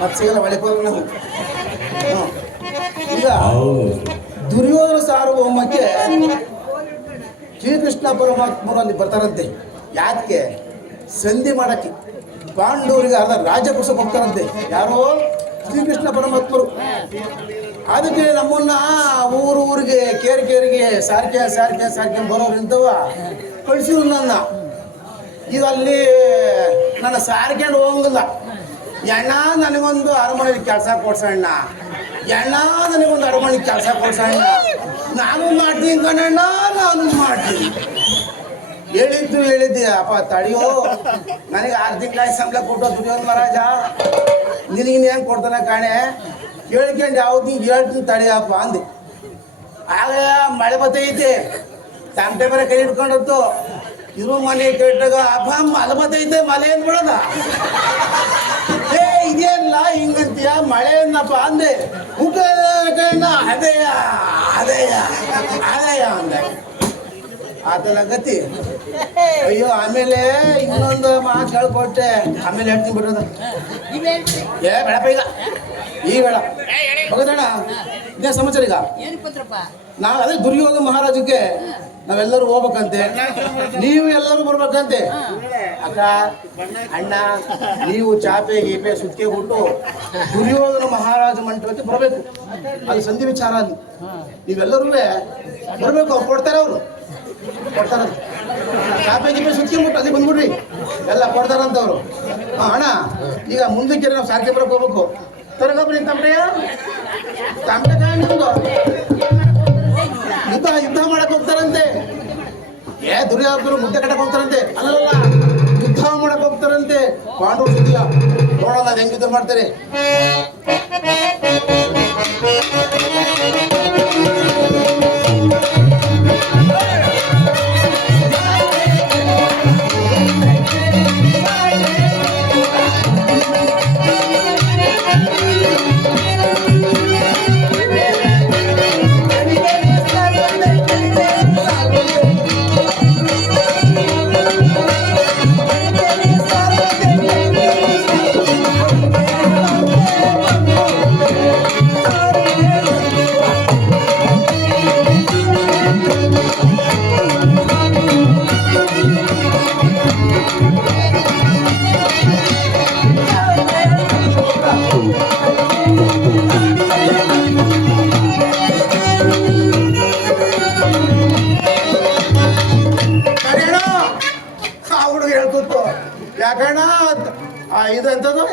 ಮತ್ತೆ ಸಿಗಲ್ಲ ಒಳಗೆ ಹೋಗೋಣ ನಾವು. ಈಗ ದುರ್ಯೋಧನ ಸಾರ್ವಭೌಮಕ್ಕೆ ಶ್ರೀಕೃಷ್ಣ ಪರಮಾತ್ಮರು ಅಲ್ಲಿ ಬರ್ತಾರಂತೆ. ಯಾಕೆ? ಸಂಧಿ ಮಾಡಕ್ಕೆ ಪಾಂಡವರಿಗೆ ಅರ್ಧ ರಾಜ್ಯ ಕೊಡ್ಸಕ್ಕೆ ಹೋಗ್ತಾರಂತೆ. ಯಾರೋ ಶ್ರೀಕೃಷ್ಣ ಪರಮಾತ್ಮರು. ಅದಕ್ಕೆ ನಮ್ಮನ್ನ ಊರಿಗೆ ಕೇರಿಗೆ ಸಾರಿಗೆ ಬರೋರು ಇಂಥವ ಕಳಿಸಿದ್ರು ನನ್ನ. ಈಗ ಅಲ್ಲಿ ನನ್ನ ಸಾರ್ಕೊಂಡು ಹೋಗಂಗಿಲ್ಲ. ಎಣ್ಣ ನನಗೊಂದು ಅರಮನೆಗೆ ಕೆಲಸ ಕೊಡ್ಸಣ್ಣ, ಎಣ್ಣ ನನಗೊಂದು ಅರಮನೆಗೆ ಕೆಲಸ ಕೊಡ್ಸಣ್ಣ, ನಾನು ಮಾಡ್ತೀನಿ ಕಣಣ್ಣ, ನಾನು ಮಾಡ್ತೀನಿ. ಹೇಳಿದ್ದೆ ಅಪ್ಪ ತಡಿಯೋ, ನನಗೆ 6 ತಿಂಗಳ ಸಂಬಳ ಕೊಟ್ಟು ದುರ್ಯೋಧನ ಮಹಾರಾಜ ನಿನಗೆ ಹೆಂಗೆ ಕೊಡ್ತಾನೆ ಕಾಣೆ, ಕೇಳ್ಕೊಂಡು ಯಾವ್ದು ಹಿಂಗೆ ಹೇಳ್ತೀನಿ ತಡಿಯಪ್ಪ ಅಂದೆ. ಆಗ ಮಳೆ ಬತ್ತೈತೆ, ತಮಟೆ ಬರ ಕೈ ಹಿಡ್ಕೊಂಡತ್ತು. ಇರೋ ಮನೆ ಕೆಟ್ಟಾಗ ಅಪ್ಪ ಮಳೆ ಬತ್ತೈತೆ, ಮಳೆ ಏನ್ ಬಿಡೋದ? ಇದೇನಿಲ್ಲ ಹಿಂಗಂತೀಯ, ಮಳೆ ಏನಪ್ಪ ಅಂದೆ. ಅದೇಯ ಅಂದೆ. ಆತನ ಗತಿ. ಅಯ್ಯೋ, ಆಮೇಲೆ ಇನ್ನೊಂದು ಮಾತು ಹೇಳ್ಕೊಟ್ಟೆ, ಆಮೇಲೆ ಹೇಳ್ತೀನಿ ಬಿಡೋದ. ಬೇಡಪ್ಪ ಈಗ ಬೇಡ ಹೋಗೋದಣ್ಣ. ಇದೇ ಸಮಾಚಾರ. ಈಗ ನಾವು ಅದೇ ದುರ್ಯೋಧನ ಮಹಾರಾಜಕ್ಕೆ ನಾವೆಲ್ಲರೂ ಹೋಗ್ಬೇಕಂತೆ, ನೀವು ಎಲ್ಲರೂ ಬರ್ಬೇಕಂತೆ. ಅಕ್ಕ ಅಣ್ಣ ನೀವು ಚಾಪೆ ಗೀಪೆ ಸುತ್ತಿಗೆ ಬಿಟ್ಟು ದುರ್ಯೋಧನ ಮಹಾರಾಜ ಮಂಟಪಕ್ಕೆ ಬರಬೇಕು. ಅದು ಸಂಧಿ ವಿಚಾರ. ಅಲ್ಲಿ ನೀವೆಲ್ಲರೂ ಬರಬೇಕು. ಅವ್ರು ಕೊಡ್ತಾರೆ, ಅವರು ಕೊಡ್ತಾರ. ಚಾಪೆ ಗೀಪೆ ಸುತ್ತಿಗೆ ಬಿಟ್ಟು ಅದೇ ಬಂದ್ಬಿಡ್ರಿ, ಎಲ್ಲ ಕೊಡ್ತಾರಂತವ್ರು. ಅಣ್ಣ ಈಗ ಮುಂದಕ್ಕೆ ನಾವು ಸಾರಿಗೆ ಬರಕ್ಕೆ ಹೋಗ್ಬೇಕು. ತರಗಬ್ರಿ ತಮ್ಮಯ್ಯ ತಮ್ಮಕಾಯಿ ಯುದ್ಧ ಮಾಡಕ್ ಹೋಗ್ತಾರಂತೆ. ದುರ್ಯೋಧನರು ಮುದ್ದೆ ಕಟ್ಟಕ್ ಹೋಗ್ತಾರಂತೆ. ಅಲ್ಲಲ್ಲ, ಯುದ್ಧ ಮಾಡಕ್ ಹೋಗ್ತಾರಂತೆ. ಪಾಂಡವರು ಸುದ್ದಿಲ್ಲ. ನೋಡೋಣ ಅದು ಹೆಂಗ್ ಯುದ್ಧ ಮಾಡ್ತಾರೆ. ಯಾಕಣ್ಣ ಇದು ಎಂಥದ್ದು